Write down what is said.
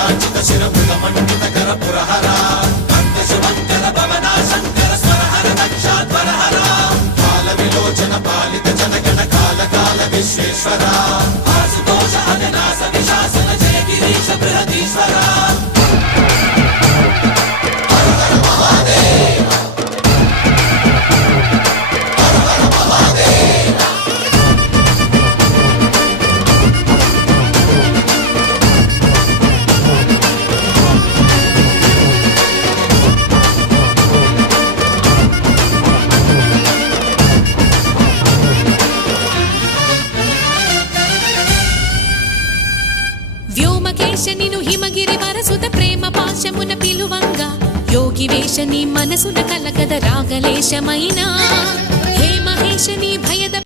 కాంచిత శిరముల మండిత కర పురహర భక్త శుభంకర భవనా శంకర స్వరహర దక్షాధ్వరహర కాల విలోచన పాలిత జనగణ కాల కాల విశ్వేశ్వర ఆశుతోష అవినాశ విశాసన జయ గిరీశ బృహదీశ్వర వ్యోమకేశనిను హిమగిరి వరసుత ప్రేమ పాశమున పిలువంగా యోగి వేషని మనసున కలకద రాగలేశమైనా హే మహేశని భయద